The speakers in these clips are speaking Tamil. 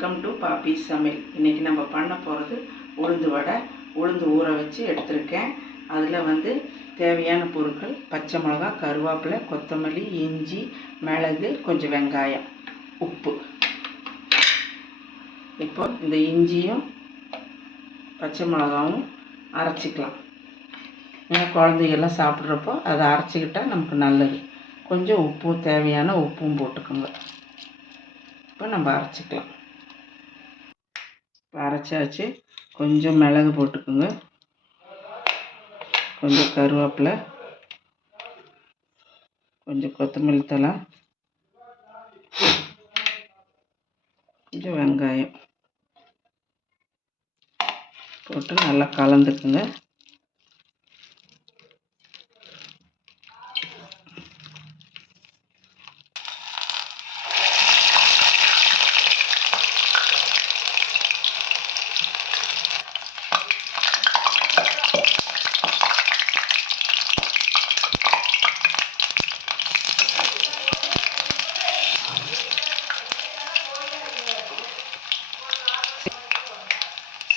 வெல்கம் டு பாப்பி சமையல் இன்றைக்கி நம்ம பண்ண போகிறது உளுந்து வடை. உளுந்து ஊற வச்சு எடுத்திருக்கேன். அதில் வந்து தேவையான பொருட்கள் பச்சை மிளகா கருவேப்பிலை கொத்தமல்லி இஞ்சி மிளகு கொஞ்சம் வெங்காயம் உப்பு. இப்போ இந்த இஞ்சியும் பச்சை மிளகாவும் அரைச்சிக்கலாம். ஏன்னா குழந்தைகள்லாம் சாப்பிட்றப்போ அதை அரைச்சிக்கிட்டால் நமக்கு நல்லது. கொஞ்சம் உப்பும் தேவையான உப்பும் போட்டுக்கோங்க. இப்போ நம்ம அரைச்சிக்கலாம். அரைச்சாச்சு. கொஞ்சம் மிளகு போட்டுக்கோங்க. கொஞ்சம் கருவேப்பிலை. கொஞ்சம் கொத்தமல்லி தழை. கொஞ்சம் வெங்காயம். போட்டு நல்லா கலந்துக்குங்க.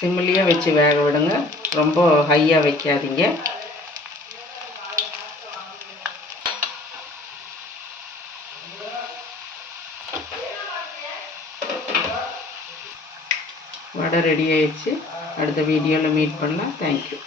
சிம்மிலேயே வச்சு வேக விடுங்க. ரொம்ப ஹையாக வைக்காதீங்க. வடை ரெடி ஆயிடுச்சு. அடுத்த வீடியோவில் மீட் பண்ணலாம். தேங்க்யூ